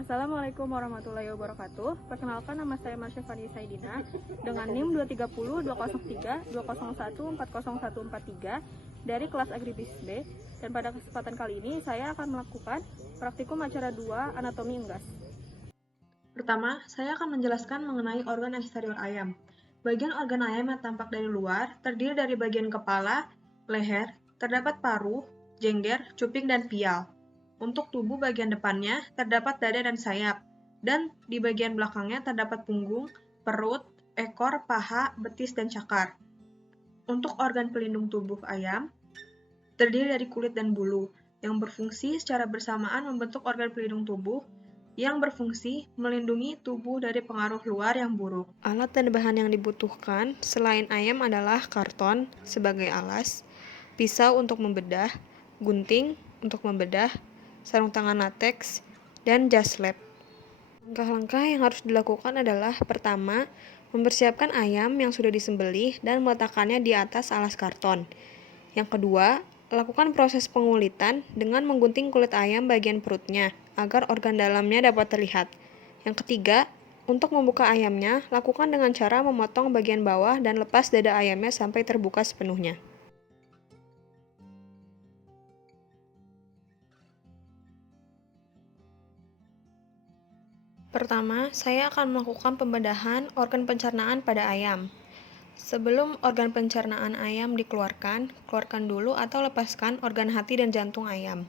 Assalamualaikum warahmatullahi wabarakatuh. Perkenalkan, nama saya Marsha Fani Saidina dengan NIM 230 203 201 40143 dari kelas Agribisnis B, dan pada kesempatan kali ini saya akan melakukan praktikum acara 2 anatomi unggas. Pertama, saya akan menjelaskan mengenai organ eksterior ayam. Bagian organ ayam yang tampak dari luar terdiri dari bagian kepala, leher, terdapat paru, jengger, cuping, dan pial. Untuk tubuh bagian depannya terdapat dada dan sayap, dan di bagian belakangnya terdapat punggung, perut, ekor, paha, betis, dan cakar. Untuk organ pelindung tubuh ayam, terdiri dari kulit dan bulu, yang berfungsi secara bersamaan membentuk organ pelindung tubuh yang berfungsi melindungi tubuh dari pengaruh luar yang buruk. Alat dan bahan yang dibutuhkan selain ayam adalah karton sebagai alas, pisau untuk membedah, gunting untuk membedah, sarung tangan lateks, dan jas lab. Langkah-langkah yang harus dilakukan adalah: pertama, mempersiapkan ayam yang sudah disembelih dan meletakkannya di atas alas karton. Yang kedua, lakukan proses pengulitan dengan menggunting kulit ayam bagian perutnya agar organ dalamnya dapat terlihat. Yang ketiga, untuk membuka ayamnya, lakukan dengan cara memotong bagian bawah dan lepas dada ayamnya sampai terbuka sepenuhnya. Pertama, saya akan melakukan pembedahan organ pencernaan pada ayam. Sebelum organ pencernaan ayam dikeluarkan, keluarkan dulu atau lepaskan organ hati dan jantung ayam.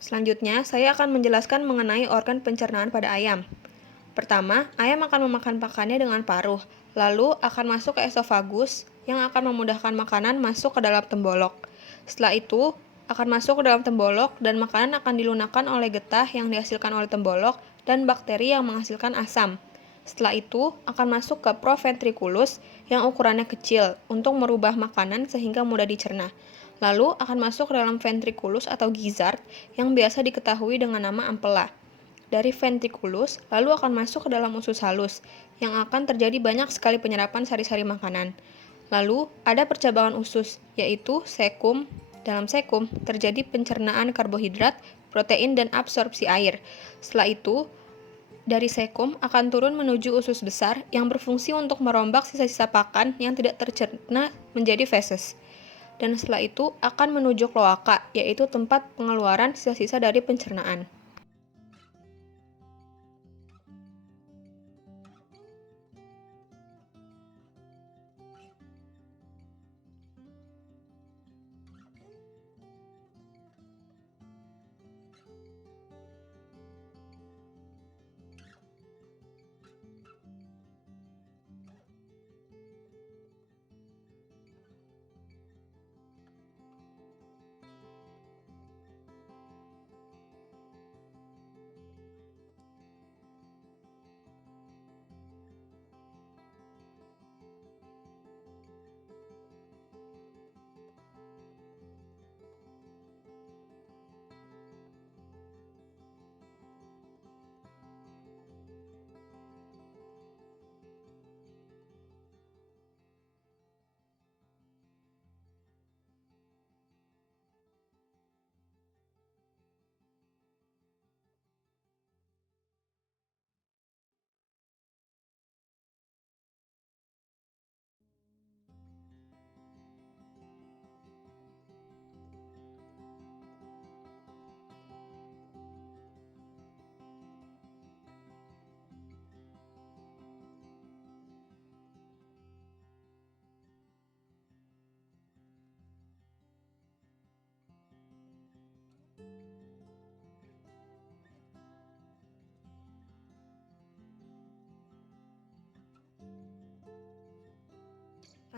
Selanjutnya, saya akan menjelaskan mengenai organ pencernaan pada ayam. Pertama, ayam akan memakan pakannya dengan paruh, lalu akan masuk ke esofagus yang akan memudahkan makanan masuk ke dalam tembolok. Setelah itu, akan masuk ke dalam tembolok dan makanan akan dilunakkan oleh getah yang dihasilkan oleh tembolok dan bakteri yang menghasilkan asam. Setelah itu, akan masuk ke proventriculus yang ukurannya kecil untuk merubah makanan sehingga mudah dicerna. Lalu akan masuk ke dalam ventriculus atau gizzard yang biasa diketahui dengan nama ampela. Dari ventriculus, lalu akan masuk ke dalam usus halus, yang akan terjadi banyak sekali penyerapan sari-sari makanan. Lalu, ada percabangan usus, yaitu sekum. Dalam sekum, terjadi pencernaan karbohidrat, protein, dan absorpsi air. Setelah itu, dari sekum akan turun menuju usus besar yang berfungsi untuk merombak sisa-sisa pakan yang tidak tercerna menjadi feses. Dan setelah itu akan menuju kloaka, yaitu tempat pengeluaran sisa-sisa dari pencernaan.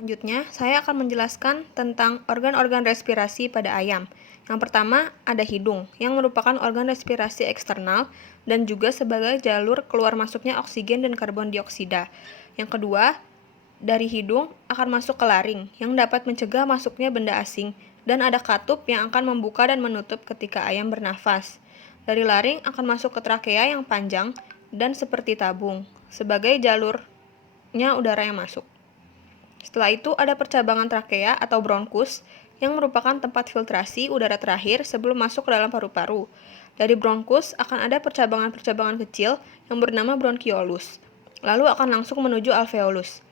Selanjutnya, saya akan menjelaskan tentang organ-organ respirasi pada ayam. Yang pertama, ada hidung, yang merupakan organ respirasi eksternal dan juga sebagai jalur keluar masuknya oksigen dan karbon dioksida. Yang kedua, dari hidung akan masuk ke laring, yang dapat mencegah masuknya benda asing, dan ada katup yang akan membuka dan menutup ketika ayam bernafas. Dari laring akan masuk ke trakea yang panjang dan seperti tabung, sebagai jalurnya udara yang masuk. Setelah itu ada percabangan trakea atau bronkus yang merupakan tempat filtrasi udara terakhir sebelum masuk ke dalam paru-paru. Dari bronkus akan ada percabangan-percabangan kecil yang bernama bronkiolus, lalu akan langsung menuju alveolus.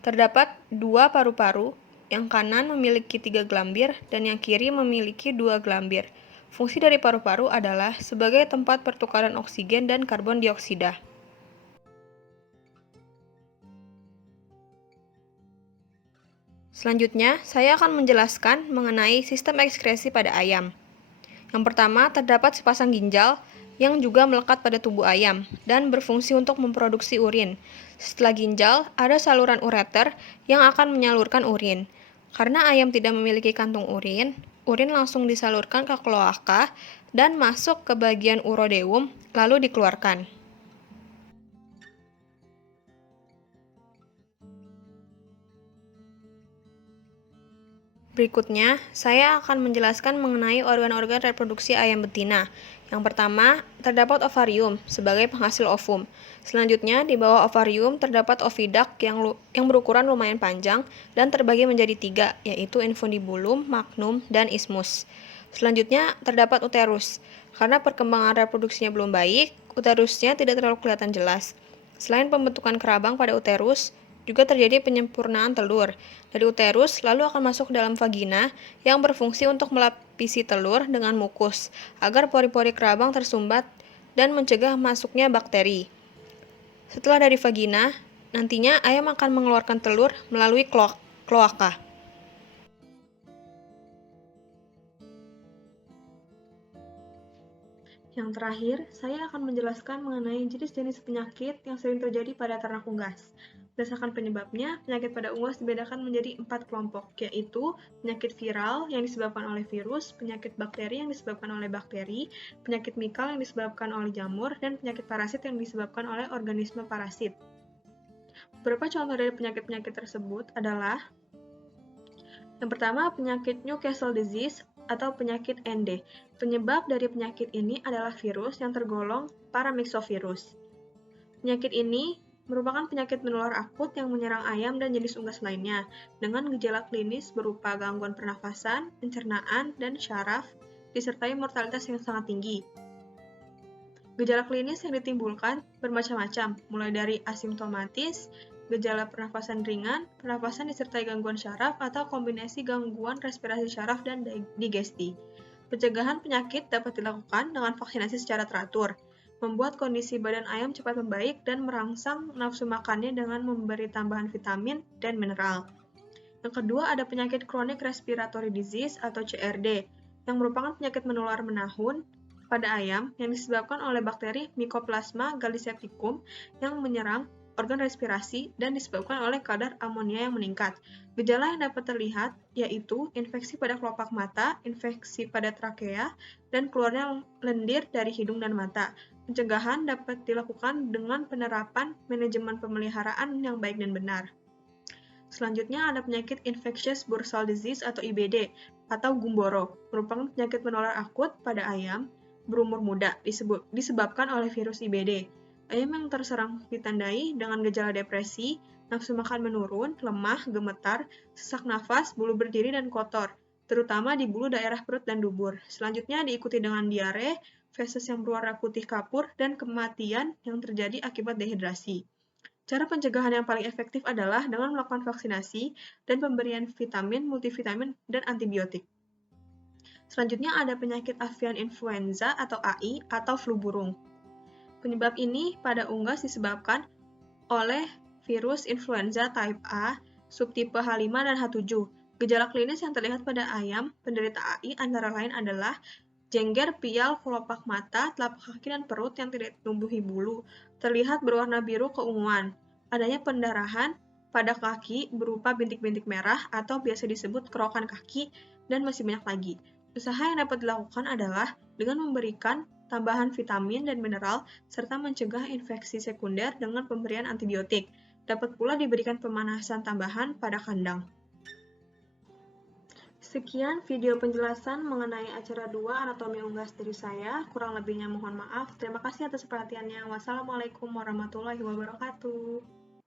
Terdapat dua paru-paru, yang kanan memiliki 3 gelambir dan yang kiri memiliki 2 gelambir. Fungsi dari paru-paru adalah sebagai tempat pertukaran oksigen dan karbon dioksida. Selanjutnya, saya akan menjelaskan mengenai sistem ekskresi pada ayam. Yang pertama, terdapat sepasang ginjal yang juga melekat pada tubuh ayam dan berfungsi untuk memproduksi urin. Setelah ginjal, ada saluran ureter yang akan menyalurkan urin. Karena ayam tidak memiliki kantung urin, urin langsung disalurkan ke kloaka dan masuk ke bagian urodeum, lalu dikeluarkan. Berikutnya, saya akan menjelaskan mengenai organ-organ reproduksi ayam betina. Yang pertama, terdapat ovarium sebagai penghasil ovum. Selanjutnya, di bawah ovarium terdapat oviduct yang berukuran lumayan panjang dan terbagi menjadi 3, yaitu infundibulum, magnum, dan isthmus. Selanjutnya, terdapat uterus. Karena perkembangan reproduksinya belum baik, uterusnya tidak terlalu kelihatan jelas. Selain pembentukan kerabang pada uterus, juga terjadi penyempurnaan telur. Dari uterus lalu akan masuk ke dalam vagina yang berfungsi untuk melapisi telur dengan mukus agar pori-pori kerabang tersumbat dan mencegah masuknya bakteri. Setelah dari vagina, nantinya ayam akan mengeluarkan telur melalui kloaka. Yang terakhir, saya akan menjelaskan mengenai jenis-jenis penyakit yang sering terjadi pada ternak unggas. Berdasarkan penyebabnya, penyakit pada unggas dibedakan menjadi 4 kelompok, yaitu penyakit viral yang disebabkan oleh virus, penyakit bakteri yang disebabkan oleh bakteri, penyakit mikal yang disebabkan oleh jamur, dan penyakit parasit yang disebabkan oleh organisme parasit. Beberapa contoh dari penyakit-penyakit tersebut adalah yang pertama, penyakit Newcastle disease atau penyakit ND. Penyebab dari penyakit ini adalah virus yang tergolong paramyxovirus. Penyakit ini merupakan penyakit menular akut yang menyerang ayam dan jenis unggas lainnya, dengan gejala klinis berupa gangguan pernafasan, pencernaan, dan syaraf, disertai mortalitas yang sangat tinggi. Gejala klinis yang ditimbulkan bermacam-macam, mulai dari asimptomatis, gejala pernafasan ringan, pernafasan disertai gangguan syaraf, atau kombinasi gangguan respirasi syaraf dan digesti. Pencegahan penyakit dapat dilakukan dengan vaksinasi secara teratur, membuat kondisi badan ayam cepat membaik, dan merangsang nafsu makannya dengan memberi tambahan vitamin dan mineral. Yang kedua ada penyakit chronic respiratory disease atau CRD, yang merupakan penyakit menular menahun pada ayam yang disebabkan oleh bakteri Mycoplasma gallisepticum yang menyerang organ respirasi dan disebabkan oleh kadar amonia yang meningkat. Gejala yang dapat terlihat yaitu infeksi pada kelopak mata, infeksi pada trakea, dan keluarnya lendir dari hidung dan mata. Pencegahan dapat dilakukan dengan penerapan manajemen pemeliharaan yang baik dan benar. Selanjutnya ada penyakit infectious bursal disease atau IBD atau gumboro, merupakan penyakit menular akut pada ayam berumur muda disebabkan oleh virus IBD. Ayam yang terserang ditandai dengan gejala depresi, nafsu makan menurun, lemah, gemetar, sesak nafas, bulu berdiri, dan kotor, terutama di bulu daerah perut dan dubur. Selanjutnya diikuti dengan diare, feses yang berwarna putih kapur, dan kematian yang terjadi akibat dehidrasi. Cara pencegahan yang paling efektif adalah dengan melakukan vaksinasi dan pemberian vitamin, multivitamin, dan antibiotik. Selanjutnya ada penyakit avian influenza atau AI atau flu burung. Penyebab ini pada unggas disebabkan oleh virus influenza type A, subtipe H5 dan H7. Gejala klinis yang terlihat pada ayam penderita AI antara lain adalah jengger, pial, kelopak mata, telapak kaki, dan perut yang tidak tumbuhi bulu, terlihat berwarna biru keunguan. Adanya pendarahan pada kaki berupa bintik-bintik merah atau biasa disebut kerokan kaki, dan masih banyak lagi. Usaha yang dapat dilakukan adalah dengan memberikan tambahan vitamin dan mineral, serta mencegah infeksi sekunder dengan pemberian antibiotik. Dapat pula diberikan pemanasan tambahan pada kandang. Sekian video penjelasan mengenai acara 2 anatomi unggas dari saya. Kurang lebihnya mohon maaf. Terima kasih atas perhatiannya. Wassalamualaikum warahmatullahi wabarakatuh.